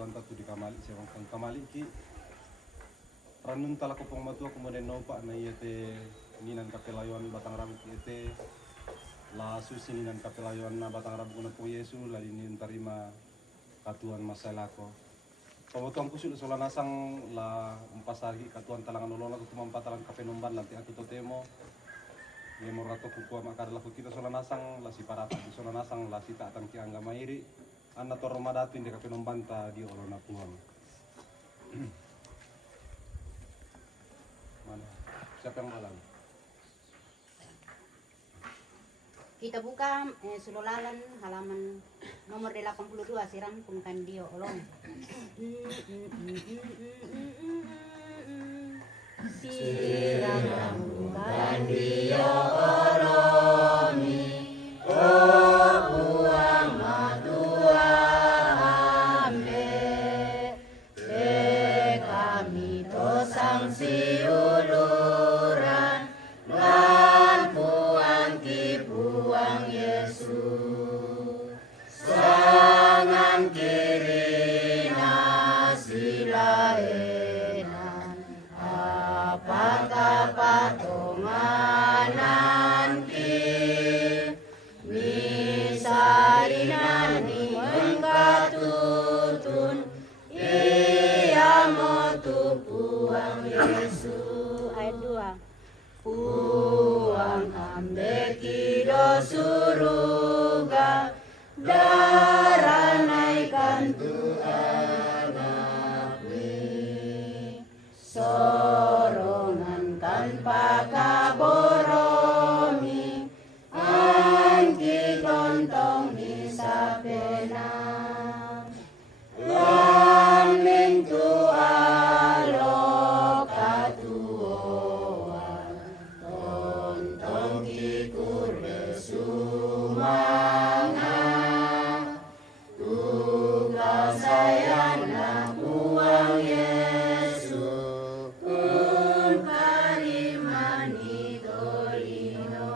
katuan tatu di kamali siya kang kamali ki ranun tala ko pong matua kemudian nopa na iyete ninan kapelayon batang rambut iyete la susi ninan kapelayon na batang rambut na po Yesu lali nin tarima katuan masalako pamotong kusul sola nasang la umpasagi katuan talangan nolona ko tumampatalan kapenumban lanti atu totemo Nemo rato kukua makar laku kita sola nasang la si parata di sola nasang la si taatan ki angga mairi anna toro madatu inde kapenombanta di olona puang. Mana? Siapa yang malam? Kita buka Sulolalan halaman nomor 82 Siram Kandio Olong. Siram Kandio Olomi buang matua ambe te kami tosang siuluran lan puang ki puang Yesus sangan kiri nasilaenan apakah patonganan ki misainani engkatutun iya motu puang Yesus ayat 2 puang ambeki do suruga daranaikan Tuhan abdi sorongan tanpa kaboromi angki kontong misapenam lan mintu alok katuoan tontong kikure sumanga tugas sayana puang Yesu kun karimani dolino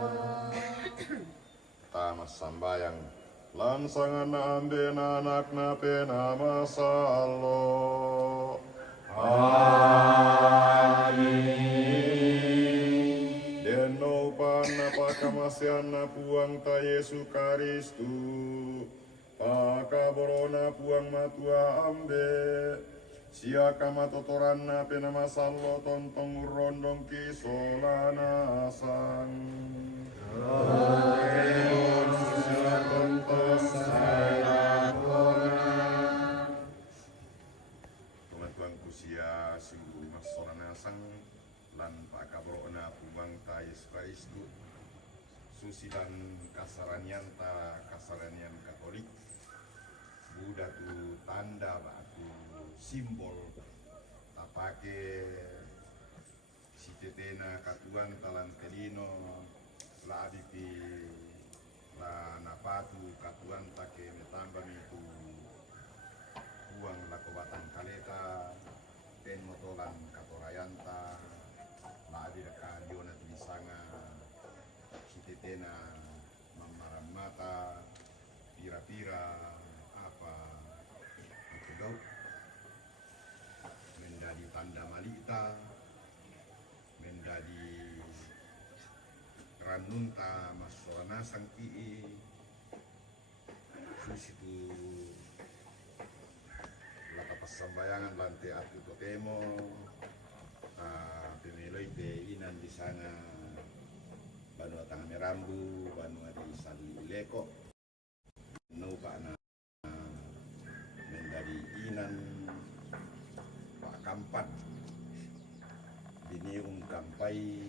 tamas sambayang lansangan amben anak na penama salo amin deno panna pakamasyan na puang ta Yesu Karistu pakaborona puang matua ambe siaka matotoran na penama salo tontong rondong kisolana asang Tuan kusia sungguh masorana sang lan pakaborona puang ta Yesus Kristu susilan kasaranian Katolik Buddha tu tanda batu simbol tapake sitetena katuan talan kelino la aditi la napatu katuan take metamba mitu uang lakobatan kaleta pen motolan katorayanta la adira diona tulisanga sitetena mamaran mata pira-pira apa itu menjadi tanda malita menjadi ranunta masorana sangki susitu laka pasambayangan lantai atu totemo pemiloi te inan di sana banua tangan merambu banua di sali leko nupa na menjadi inan pak kampat diniung kampai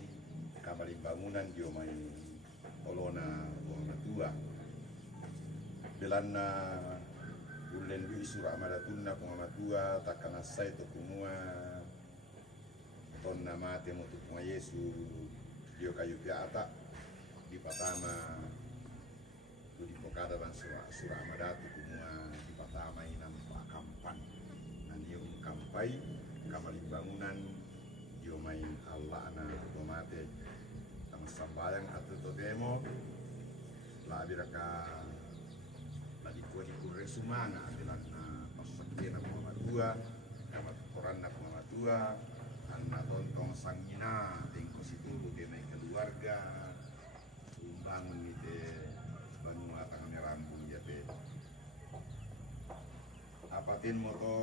kamari bangunan dia main olona buang matua belana ulen du isura amadatunna pengamatua takana sai to kumua ton nama temo tu kumua Yesu dia kayu piata di patama tu di pokada dan sura amadatu kumua di patama inam pakampan nan dia kampai kamari bangunan dia main Allah na tomate sambayang atau totemo la biraka la di kuani kurre sumana bilang pasakena matua, kamat koran na pengamatua, anna tontong sangina, tengko situlu kena keluarga, umbangun ite banua tangan rambung jate. Apatin moto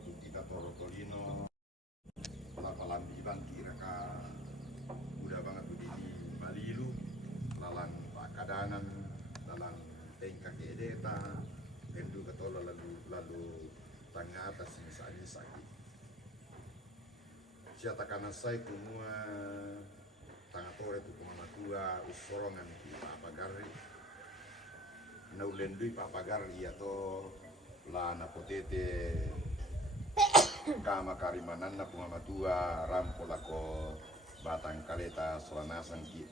tu kita toro tolino, lapalan bilang kira ka udah banget begini balilu, lalang pakadanan, lalang tengka kedeta, tentu ketola lalu tangga atas misalnya sakit. Siapa kanan saya kumua tangga tore tu kumamatua usorongan di papagari, naulendui papagari atau la na potete kama karimanan na pungamatua rampo lako batang kaleta solanasan ki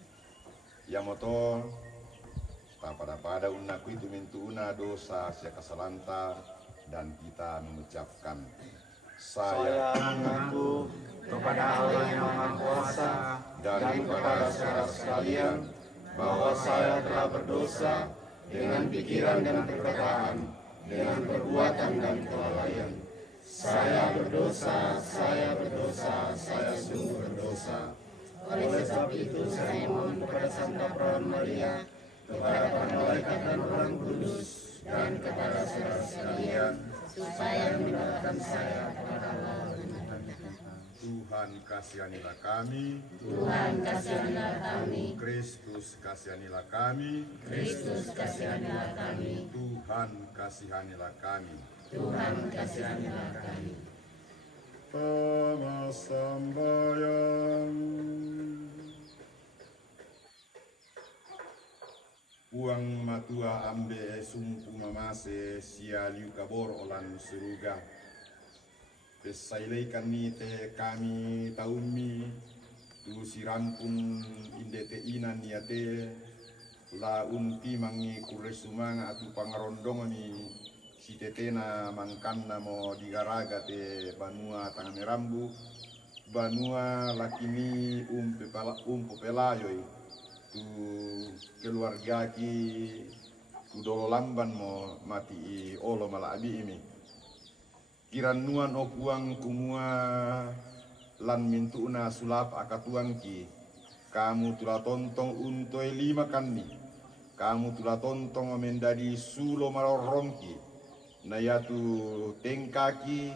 yamoto pada unnaku itu mintu una dosa sia kasalanta dan kita mengucapkan Saya mengaku kepada Allah yang Maha Kuasa dan kepada saudara sekalian bahwa saya telah berdosa dengan pikiran dan perkataan, dengan perbuatan dan kelalaian. Saya berdosa, saya sungguh berdosa. Oleh sebab itu saya mohon kepada Santa Perawan Maria, kepada para malaikat dan orang kudus, dan kepada saudara sekalian, supaya mendoakan saya kepada Allah. Tuhan kasihanilah kami, Tuhan kasihanilah kami, Kristus kasihanilah kami, Kristus kasihanilah kami, Tuhan kasihanilah kami. Tuhan kasihanilah kami. Tengah sambayang Uang matua ambe sumpu mamase sialiu kabor olan suruga pesailaikan ni te kami taumi tu sirampun indete inan niate la unti mangi kuresumanga atu pangarondong ni si tetena mangkanna mo digaraga te banua tangan rambu banua lakini umpu pelayoi tu keluarga ki tu dolo lamban mo mati i olo malabi ini kiran nuan okuang kumua lan mintuna sulap akatuang ki kamu tulah tontong untoi 5 kani kamu tulah tontong mendadi sulo marorongki na yatu tengkaki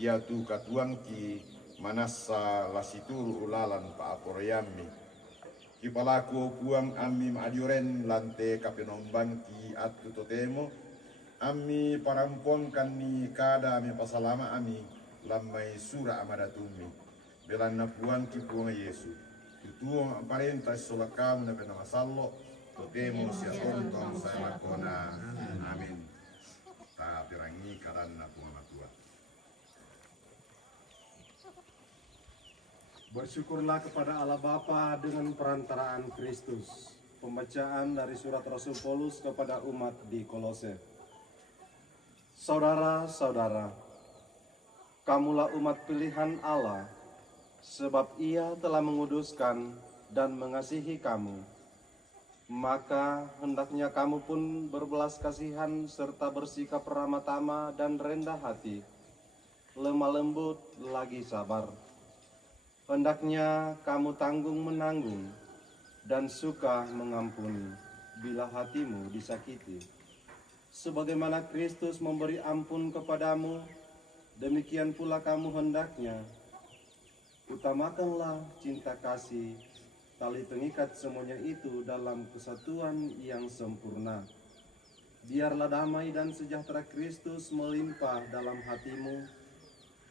yatu katuangki manasa lasituru ulalan pa aporeami kipalaku puang ami maadioren lante kapenombangki atu totemo ami parampon kani kada ami pasalama ami lamai sura amadatumi belan na puang ki puang Yesu tutuong aparenta solakam na penamasallo totemo sia tontong saya lakona amin ta pirangi kadan na puang matua. Bersyukurlah kepada Allah Bapa dengan perantaraan Kristus. Pembacaan dari surat Rasul Paulus kepada umat di Kolose. Saudara-saudara, kamulah umat pilihan Allah, sebab Ia telah menguduskan dan mengasihi kamu. Maka hendaknya kamu pun berbelas kasihan serta bersikap ramah tamah dan rendah hati, lemah lembut lagi sabar. Hendaknya kamu tanggung-menanggung dan suka mengampuni bila hatimu disakiti. Sebagaimana Kristus memberi ampun kepadamu, demikian pula kamu hendaknya. Utamakanlah cinta kasih, tali pengikat semuanya itu dalam kesatuan yang sempurna. Biarlah damai dan sejahtera Kristus melimpah dalam hatimu,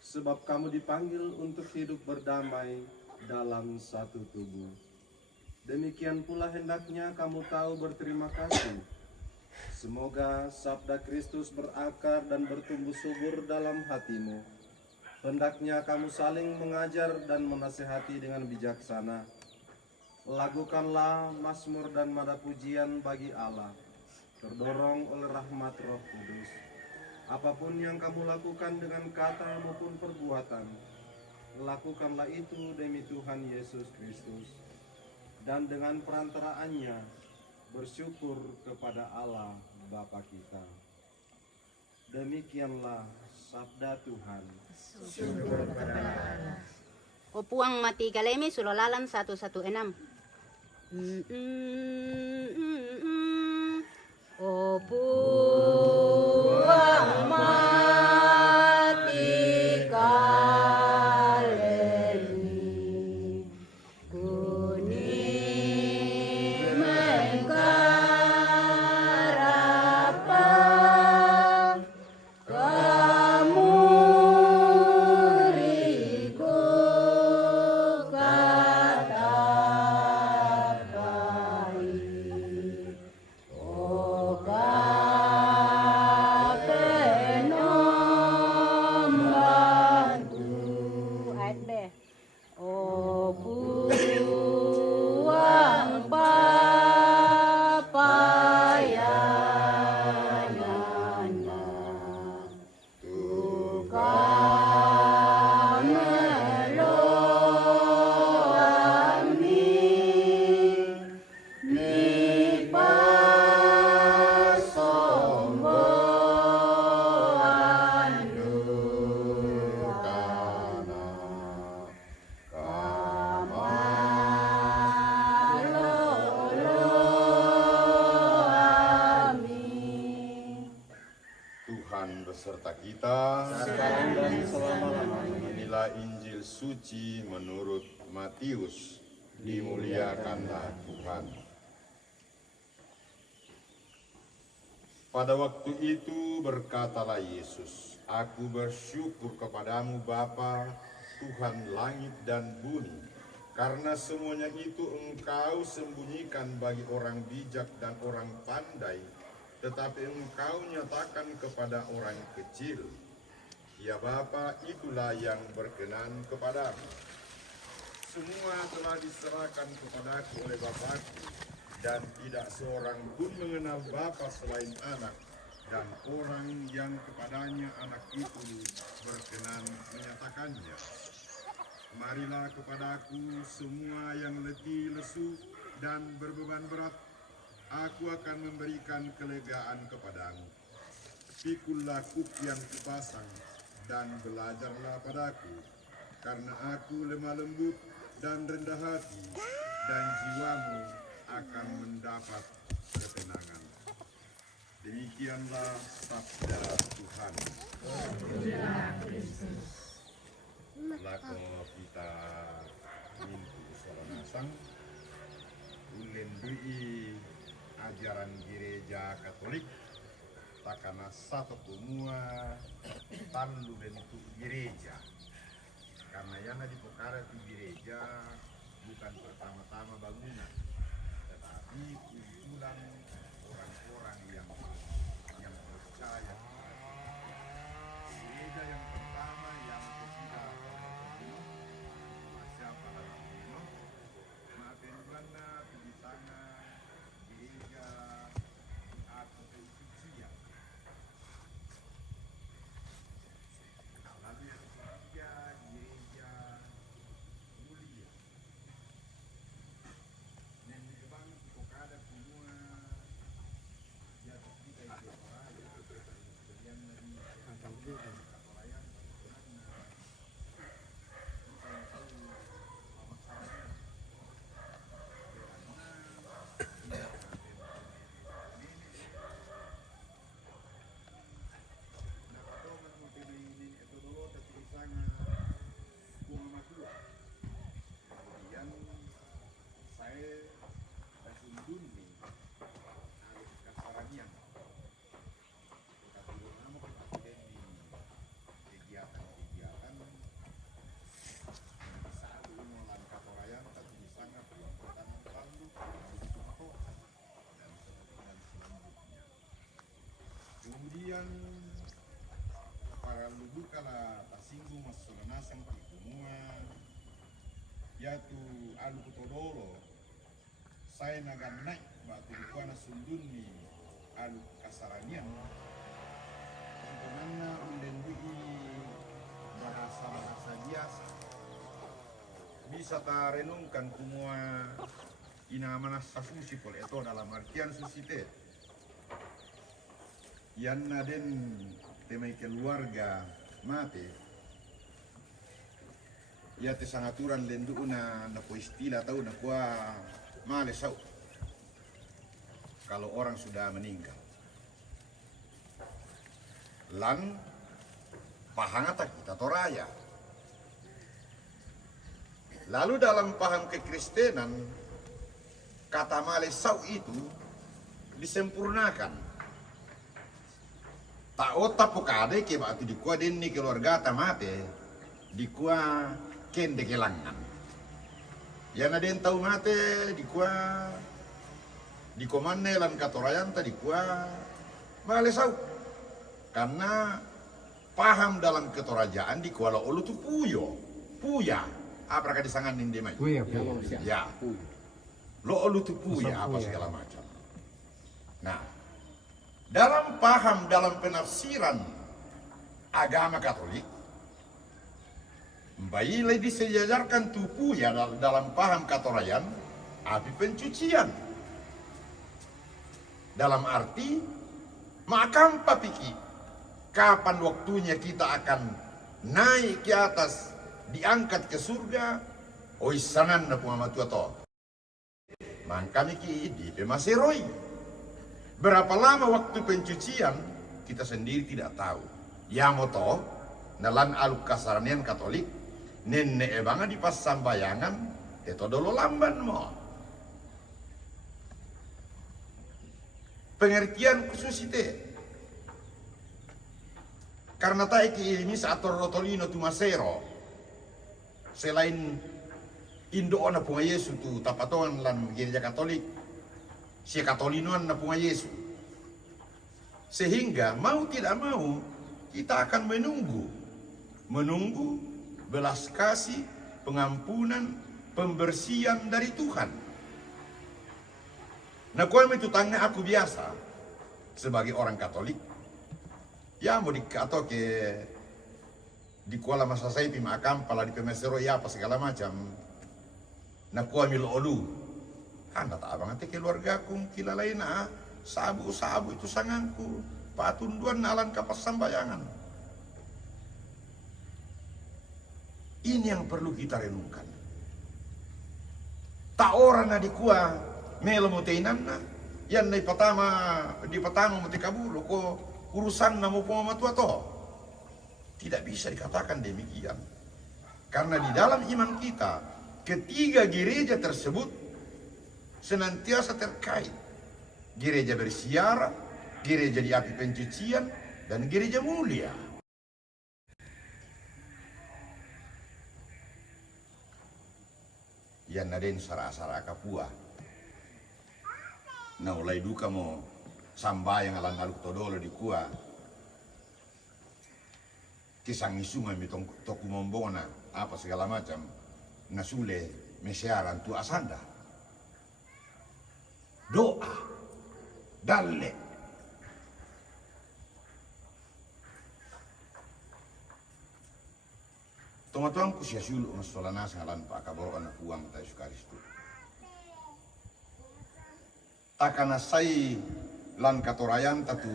sebab kamu dipanggil untuk hidup berdamai dalam satu tubuh. Demikian pula hendaknya kamu tahu berterima kasih. Semoga sabda Kristus berakar dan bertumbuh subur dalam hatimu. Hendaknya kamu saling mengajar dan menasehati dengan bijaksana. Lakukanlah mazmur dan nada pujian bagi Allah, terdorong oleh rahmat Roh Kudus. Apapun yang kamu lakukan dengan kata maupun perbuatan, lakukanlah itu demi Tuhan Yesus Kristus, dan dengan perantaraannya bersyukur kepada Allah Bapa kita. Demikianlah sabda Tuhan. Syukur kepada Allah. Opuang mati kalemi sulolalan 116. Opuang mati kalemi kuning mengkarapa kamu riku kata baik o kapenom bantu ayat B o buang papayanana tukang meloami ni pasomboan dukana kamaloloami. Tuhan beserta kita. Sekarang dan selama-lamanya. Inilah Injil suci menurut Matius. Dimuliakanlah Tuhan. Pada waktu itu berkatalah Yesus, Aku bersyukur kepadamu Bapa, Tuhan langit dan bumi, karena semuanya itu Engkau sembunyikan bagi orang bijak dan orang pandai, tetapi Engkau nyatakan kepada orang kecil. Ya Bapa, itulah yang berkenan kepadamu. Semua telah diserahkan kepadaku oleh Bapakku, dan tidak seorang pun mengenal Bapa selain Anak, dan orang yang kepadanya Anak itu berkenan menyatakannya. Marilah kepadaku semua yang letih, lesu, dan berbeban berat, aku akan memberikan kelegaan kepadamu. Pikullah kuk yang kupasang, dan belajarlah padaku, karena aku lemah lembut dan rendah hati, dan jiwamu akan mendapat ketenangan. Demikianlah sabda Tuhan. Lako kita mintu soronasang ulen dui ajaran gereja Katolik takana satu semua tandu bentuk gereja, karena yang dipokara di gereja bukan pertama-tama bangunan, tetapi kumpulan orang-orang yang percaya. Gereja yang pertama yang ketiga siapa dalam ini? Maafin mana di sana gereja atau kesucian. Lalu yang ketiga gereja mulia. Dan di depan ada semua ya kita itu orang yang kemudian para lugu kala pasinggu masolanasang semua yaitu alu kutodolo saya nagan naik batu dikuana sundun ni alu kasaranian untuk mana ulen bahasa biasa bisa ta renungkan semua inamana sasusi pol itu dalam artian susite Yanna den temai keluarga mate, ya te sangaturan lendu na po istilah tahu na kuah male sau. Kalau orang sudah meninggal, lan pahangata kita toraya. Lalu dalam paham kekristenan, kata male sau itu disempurnakan. Tak otak pokade ke batu di kuah denni keluarga tamate, di kuah kende kelangan. Yang ada yang tahu mate di kuah di komane lan katorayan tadi kuah male sau. Karena paham dalam ketorajaan di kuala olu tu puya. Apa kah disangan indi mai? Puya. Ya. Lo olu tu puya apa segala macam. Nah, dalam paham dalam penafsiran agama Katolik, bailai disejajarkan tu puya dalam paham katorayan api pencucian. Dalam arti makam papiki kapan waktunya kita akan naik ke atas, diangkat ke surga, oisanan na pumamatua to. Man kami ki di pemaseroi. Berapa lama waktu pencucian kita sendiri tidak tahu. Ya moto nalan aluk kasaranian Katolik nenne ebanga di pas sambayangan itu dolo lamban mo. Pengertian khusus itu. Karena taiki ini saat rotolino tu masero. Selain Indo na punga Yesu tu tapaton lan gereja Katolik. Si Katolinoan na punga Yesu. Sehingga mau tidak mau kita akan menunggu belas kasih, pengampunan, pembersihan dari Tuhan. Nah, kau itu tanya aku biasa sebagai orang Katolik. Ya mau dikato ke di kuala masa saya pimakam pala di pemesero ya apa segala macam. Nah, kau ambil olu. Anda tak abang ate keluarga kung kilalain sabu itu sangangku patunduan nalan kapas sambayangan. Ini yang perlu kita renungkan. Tak orang na di kuah melo muteinan na yan na di patama muti kabulu ko urusan na mo pumamatua to. Tidak bisa dikatakan demikian. Karena di dalam iman kita ketiga gereja tersebut senantiasa terkait. Gereja bersiara, gereja di api pencucian, dan gereja mulia. Yan naden sara-sara kapua. Na ulai duka mo sambayang alang aluk todolo di kuah. Kisang isungan mitong toku mombona apa segala macam. Nasule mesiaran tu asanda. Doa, dalle. Tuang-tuang ku sia sulu mas solanas ngalan pa kaboro anak uang ta Yesus Kristus. Takana sai lan katorayan tatu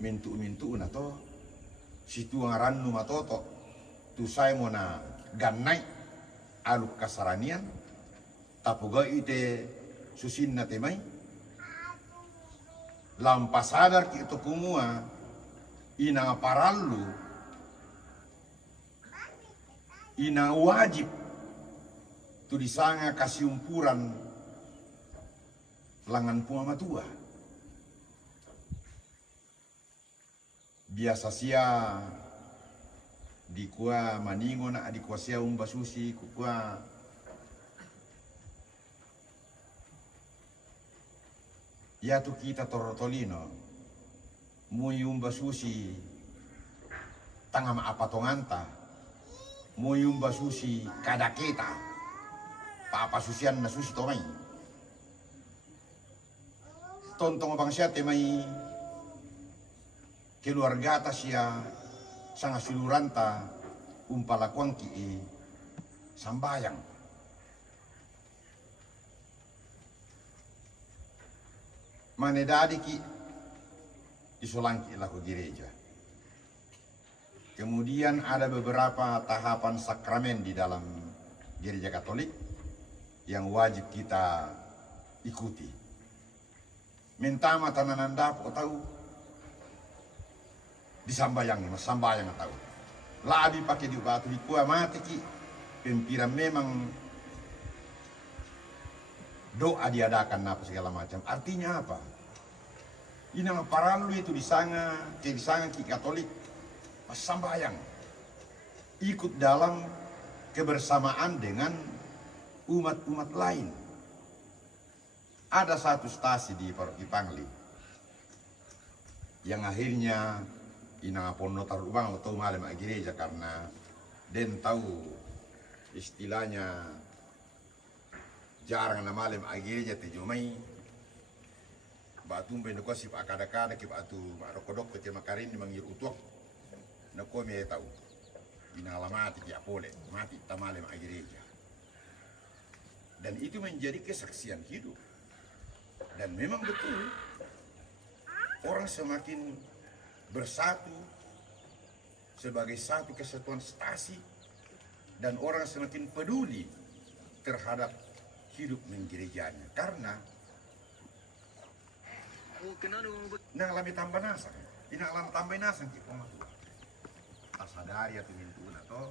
mintu na to. Situ ngarannu matoto tu sai mona gannai aluk kasaranian tapuga ite susinna temai. Lampa sadar kita kumua ina parallu ina wajib tu disanga kasiumpuran langan pumamatua. Biasa sia di kuah maningo na di kuah sia umba susi kuah ya tu kita torotolino muyumba susi tangama apa tonganta muyumba susi kada kita papa susian na susi tomai tontong abang siya temai keluarga ta siya sanga siluranta umpalakuang ki sambayang. Manedadi ki isolangki laku gereja. Kemudian ada beberapa tahapan sakramen di dalam gereja Katolik yang wajib kita ikuti. Mentama tanananda po tahu disambayang mas sambayang tahu. Labi pakai di batu di kuah mati ki pimpiran memang doa diadakan apa segala macam. Artinya apa? Ini paralu itu di sana ki Katolik pas sambayang ikut dalam kebersamaan dengan umat-umat lain. Ada satu stasi di Paroki Pangli yang akhirnya ina pono taruh bang atau malam gereja karena den tahu istilahnya jarang na malam gereja tejumai batu bendo kosip akada-kada ke batu marokodok ke makarin mangir utuak na komi tahu ina alamati ki apole mati tamalem gereja. Dan itu menjadi kesaksian hidup. Dan memang betul, orang semakin bersatu sebagai satu kesatuan stasi dan orang semakin peduli terhadap hidup menggerejanya. Karena nalami tambah nasang, inalam tambah nasang ki pematu. Asadari atau mintuna to,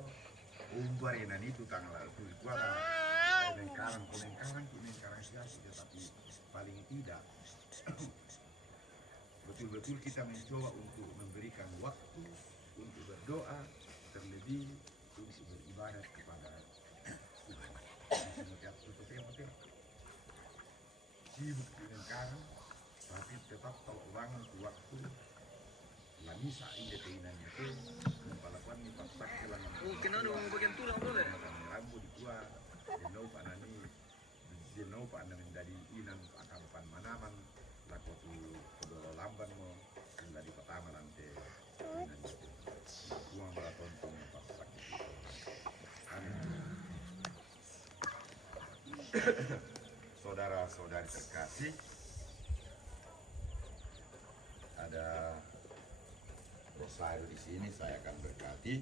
umbar enan itu tanggal itu ada komengkaran siasi, tetapi paling tidak betul-betul kita mencoba untuk memberikan waktu untuk berdoa, terlebih untuk beribadat kepada Tuhan. Sibuk dengan sekarang, tapi tetap tahu bangun waktu la misa inde keinan itu mempalakuan ni pasak kelangan. Bagian tulang boleh. Rambut dua, jenau pak namin dari inan akampan manaman lakotu kedolo lamban mo dari pertama nanti inan itu uang beratontong pasak itu. Saudara-saudari terkasih, ada rosario di sini saya akan berkati.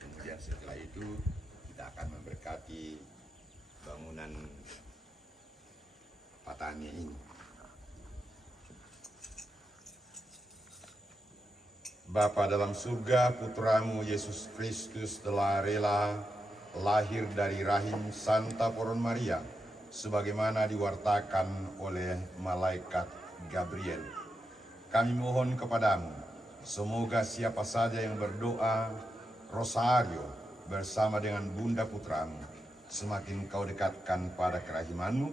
Kemudian setelah itu kita akan memberkati bangunan Patania ini. Bapa dalam surga, Putramu Yesus Kristus telah rela lahir dari rahim Santa Poron Maria, sebagaimana diwartakan oleh malaikat Gabriel. Kami mohon kepadamu, semoga siapa saja yang berdoa rosario bersama dengan Bunda Putramu, semakin kau dekatkan pada kerahimanmu,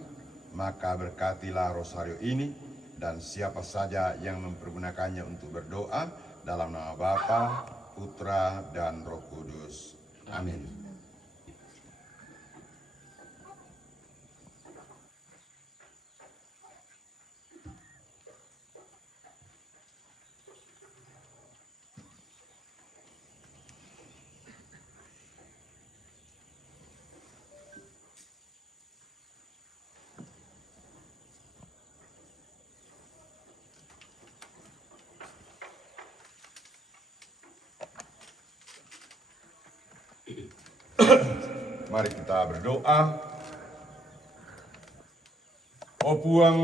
maka berkatilah rosario ini, dan siapa saja yang mempergunakannya untuk berdoa dalam nama Bapa, Putra, dan Roh Kudus. Amin. Mari kita berdoa. O puang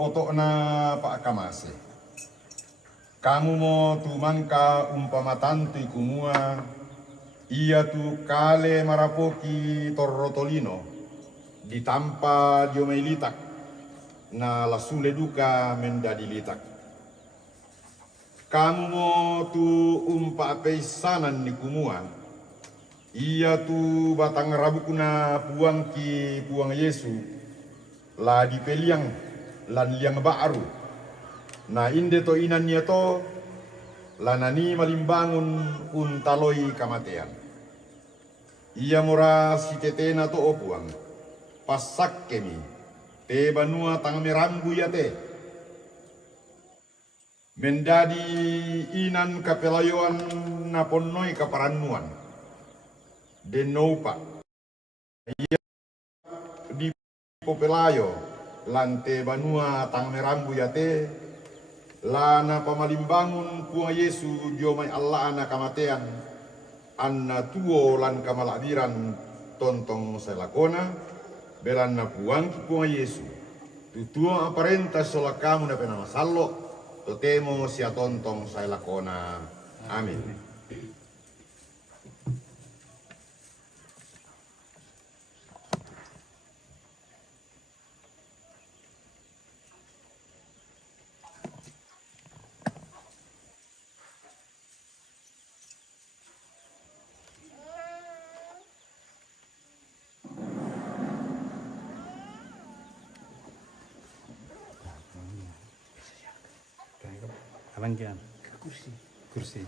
otokna Pak Kamase, kamu mo tumangka umpamatanti kumua, ia tu kale marapoki torrotolino, ditampa diomailitak, na lasule duka mendadi litak. Kamu mo tu umpa peisanan ni kumua, ia tu batang rabukuna puang ki puang Yesu la di peliang lan liang baru na inde to inan nia to lanani malimbangun untaloi kamatean. Ia mora si tetena to opuang pasak kemi te banua tangamerambu ya te mendadi inan kapelayoan na ponnoi kaparanuan denoupa ia di popelayo lante banua tangamerambu ya te lana pamalimbangun puang Yesu diomai Allah anak kamatean anna tuo lan kamaladiran tontong selakona belan na puang kipunga Yesu tutua aparenta sola kamu na penama sallo totemo sia tontong selakona amin. Alangkian kursi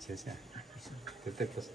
sia tetep terus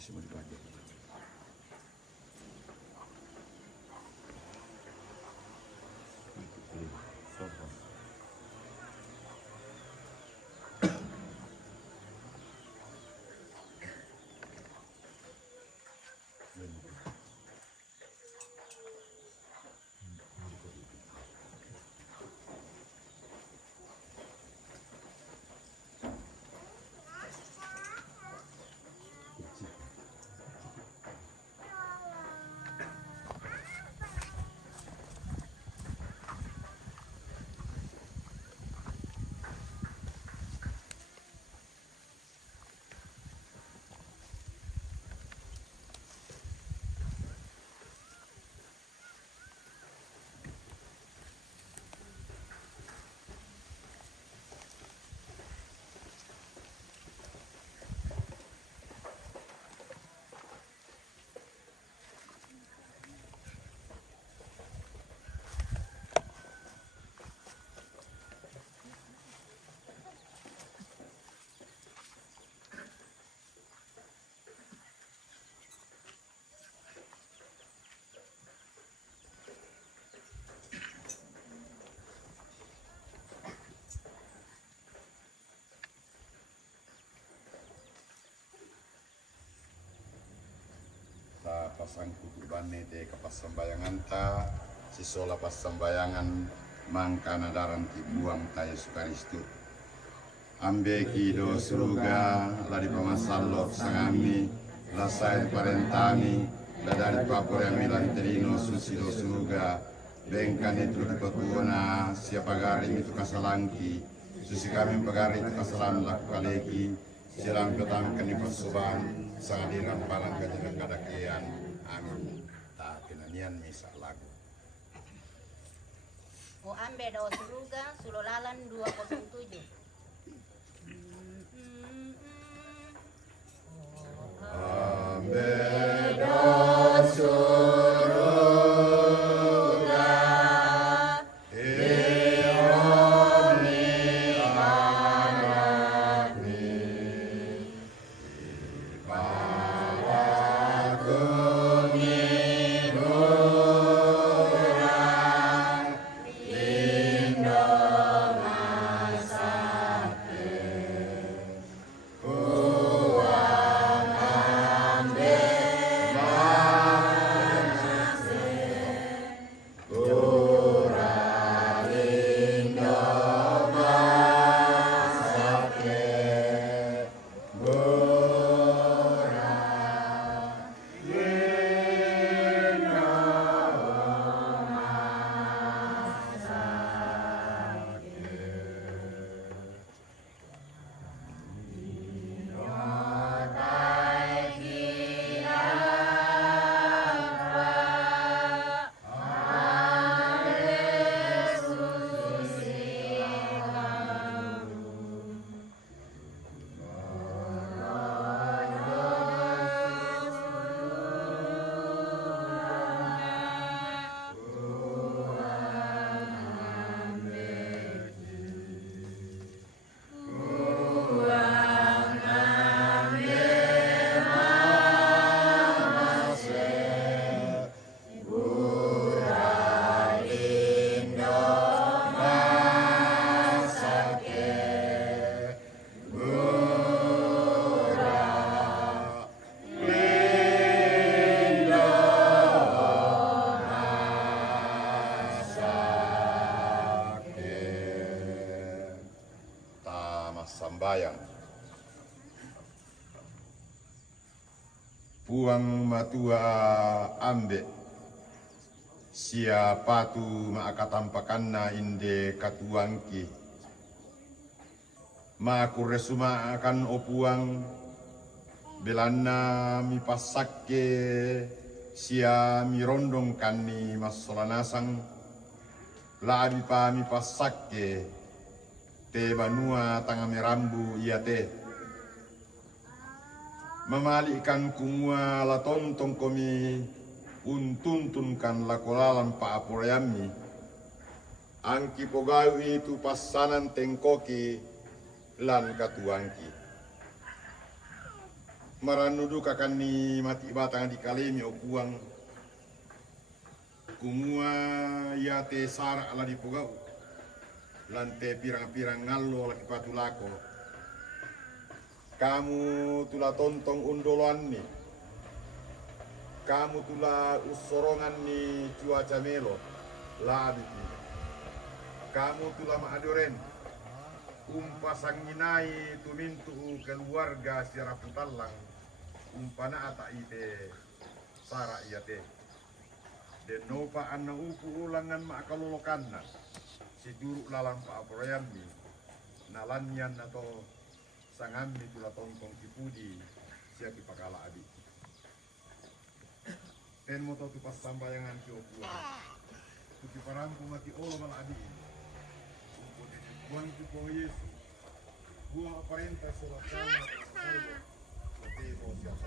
Masih mau dipakai. Pasang kutubane te kapas sembayangan ta sisola pas sembayangan mangkana daran ti buang ta Yesus Kristus ambe kido surga ladi pamasallo sangami lasai parentami dadari papor yang milan terino susido surga bengkan itu di patuona siapa gari itu kasalangki susi kami pagari itu kasalan laku kaleki silang petang kani persoban sadiran palang kajian kadakian amin tak kenanian misa lagu O ambe daw suruga sulolalan 207 ambe dosu puang matua ambe siapa tu maakatampakanna inde katuangki makuresuma akan opuang belanna mi pasakke sia mi rondong kani masolanasang labi pa mi pasakke te banua tangame rambu ia te memalikan kumua la tontong komi untuntunkan lakolalan pa aporeami angki pogawi itu pasanan tengkoki lan katuangki maranudu kakani mati batang di kalemi opuang kumua ya te sara ala di pogau lan te pirang-pirang ngallo laki patulako kamu tula tontong undoloan ni kamu tula usorongan ni cuaca melo labi kamu tula maadoren umpasanginai tumintu keluarga secara putalang umpana ata ite sara iate den nopa anna upu ulangan maakalolokanna si duruk lalang pa aproyamni nalanyan atau sangamni tula tongkong kipudi siaki pakala adi ten moto tu pas sambayangan ki opua tuki parangku mati olo mal adi Tuhan ku po Yesu buah aparenta sola kama Latemo siapa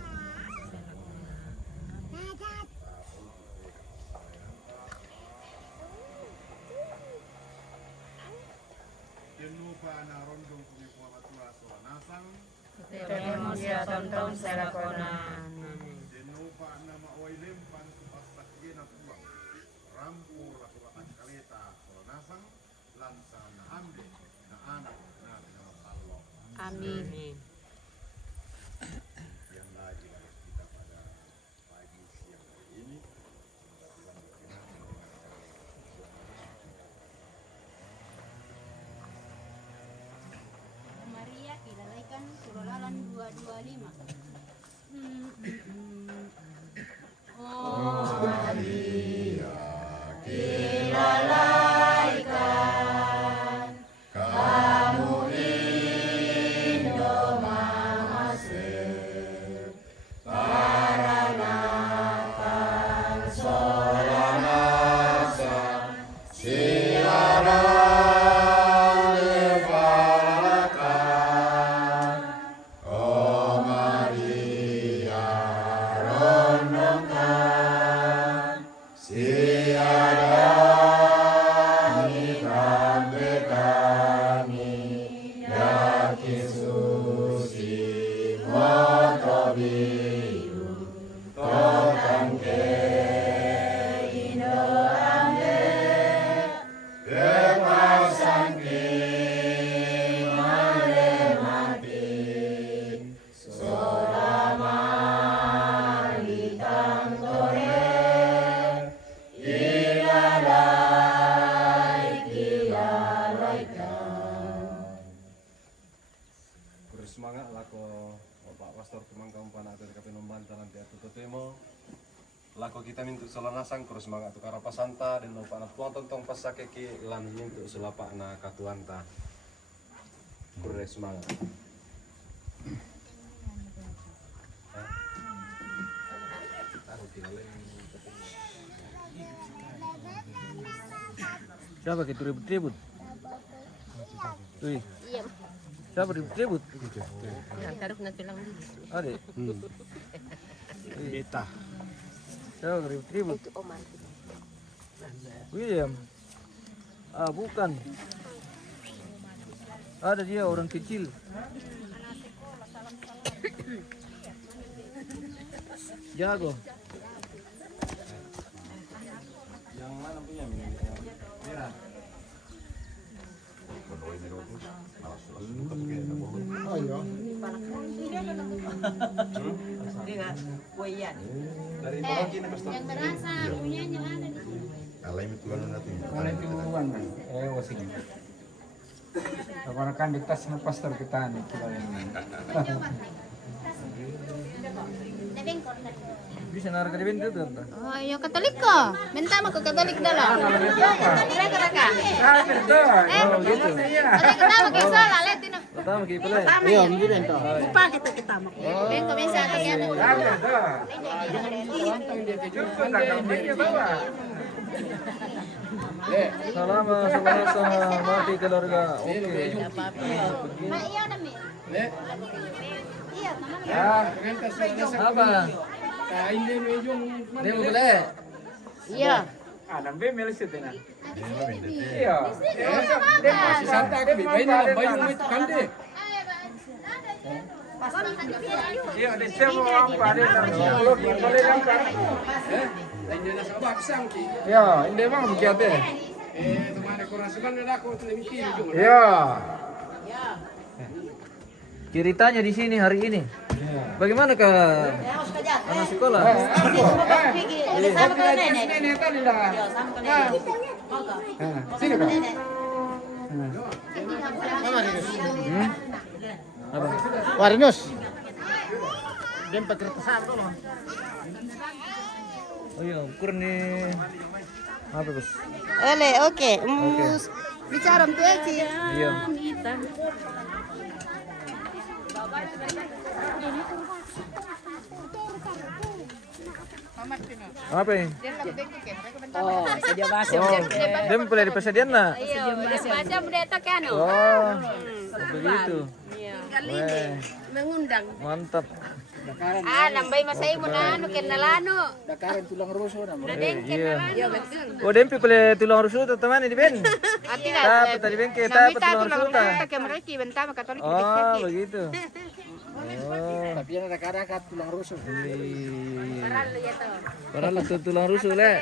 Jenupa na rondong kumi po matua sola nasang Tenemos ya tontong selakona. Jenupa na maoy lempan kupastak gena puang rampu lakukan kaleta sola nasang lansa na ambe na anak na Allah. Amin. Yang lagi harus kita pada pagi siang hari ini mudah-mudahan berkenan Maria dilalaikan Surolalan 225. Oh Maria Dilalaikan kamu Indo Mahaser Paranakan Solanasa Siaran Levalakan Oh Maria rondongkan siaran ikan bekani yakin susi motobiu totang ke Indo ambe lepasan ki male mati solama litang tore Semangat lako Bapak Pastor Tumangkang Pana atau kapinomban talan teatu totemo lako kita mintu solanasang kurus semangat tu karapasanta dan no pana tuang tontong pasake ki lan mintu sulapa na katuanta kurus semangat Siapa gitu ribut-ribut? Wih, iya. siapa ribut-ribut? Yang taruh nanti lang dulu. Adik. Beta. Siapa ribut-ribut? Itu Oman. William. Ah, bukan. Ada dia orang kecil. Jago. yang mana punya merah dari bawah kini pastor Yang berasa punya yang ada di alai itu kan nanti Mana itu uang? Wasing. Kalau kan di tas pastor kita nih kita ini. Lebih korban. Bisa narik di pintu tuh. Oh, iya Katolik ko. Benta mo ko Katolik dalo. Reka. Oh gitu. Reka tama kay sala letino. Pertama kayak pala. Iya, hindi rin to. Upah kita mo. Ben ko bisa kay ano. Selama mati keluarga. Oke. Ma iya na mi. Iya, naman. Apa? Ini mau beli? Iya. Nambe melisip na. Iya. Iya, di siapa apa ada boleh langkar. Ya, ini mah begitu. Ya. Ceritanya di sini hari ini. Bagaimana ke anak sekolah? Apa? Warinus. Oh iya, ukuran ni apa bos? Ele, oke. Bicara tuh Eci. Iya. Apa ini? Oh, saja basa. Oh, dia mempelai di persediaan lah. Iya, baca budaya kan. Oh, begitu. Weh, Mengundang. mantap. Nambay masay mo na ano kinalano. Dakaran tulang ruso na mo. Iya. Oh, dempi pala tulang rusuh teman ini Ben. Ati Dapat tadi Ben kita dapat tulang rusuh ta. Kaya mereka benta Katolik. Oh, begitu. Oh, Tapi yan dakaran tulang ruso. Paralo yato. parang lang tulang rusuh le.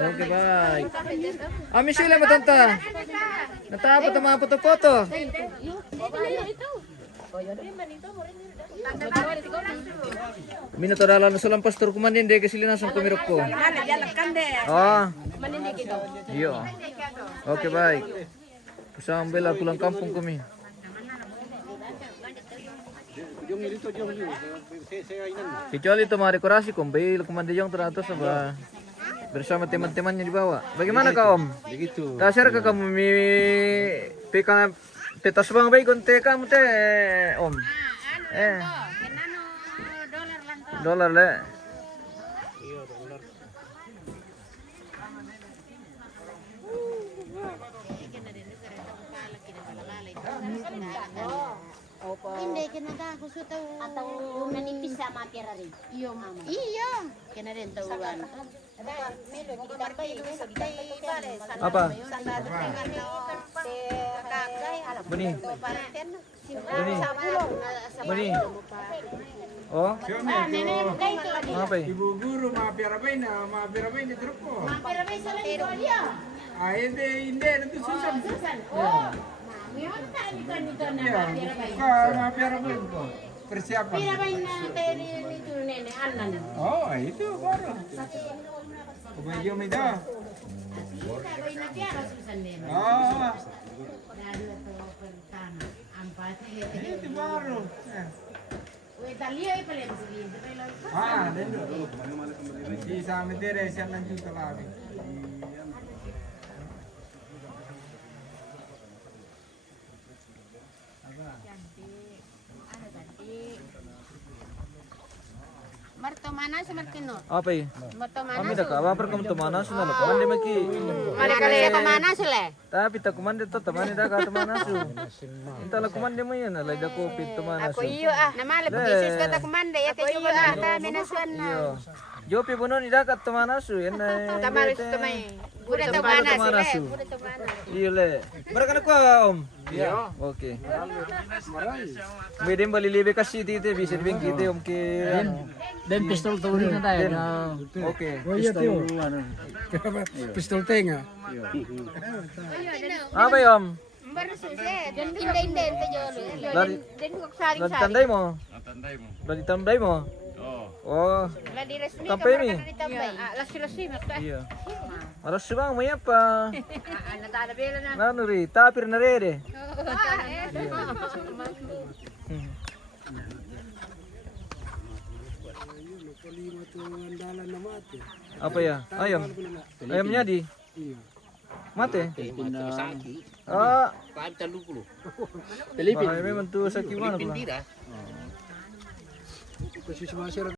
Oke, baik. Ami sila matanta. Natapos ang mga foto-foto. Minuto dalam salam pastor kumanin deh kesini langsung kumirok ko. Oh. Iya. Oke baik. Bisa ambil pulang kampung kami. Kecuali itu mau dekorasi kombil kumandiyong teratus apa bersama teman-temannya dibawa. Bagaimana kau Om? Begitu. Tasar ka kamu mi peka petas bang baik konte kamu teh Om. Dolar le. Hindi kinaga ko sa tao atau nanipis sama pera rin. Iyo mama. Iya. Kena rin tawuan. Apa? Beni. Beni. Beni. Oh, apa ini? Ibu guru maapirabay na truk ko. dia. Hindi itu susah. Ya, maapirabay ko. Persiapan. Oh, itu baru. Kumayo may da. Oh. Itu baru. Dendo. Di sa amin dire siya nandito lagi. Marto mana sa Martino? Apa ini? Marto mana? Kami dah kawan perkam teman asu na lakukan dia maki. Mereka sa mana sila? Tapi tak kuman dia tu teman dia dah teman asu. Inta lakukan dia mayan lah dah kopi teman asu. Iyo namalap bisis ka ta kumanda ya kayo ta minasuan na. Iyo. Jopi bunon ida kat teman asu yan na. Tamaris tumay. Buda to mana sila. Buda to mana. Iyo le. Berapa nak Om? Iya. Oke. Medem bali lebe kasih tite bisa dibeng kita Om ke. Den pistol tuloy na tayo. Oke. Pistol tenga. Apa ya Om? Baru sila. Hindi tayo. Dari Den ko saring dari tandai mo? Dari tandai mo? Oh. Ladi resmi Sampai ka ini? tambay. Lasi makta. Iya. Malas bang may apa? Natalabela na. Nanu ri, tapir na rere. Lima tuh andalan na mati. Apa ya? Ayam. Ayam nyadi. Iya. Mate. Pinasaki. Ah, Pantal lukulo. bahaya memang tuh sakit mana pula. Pindira. Kasi sumasira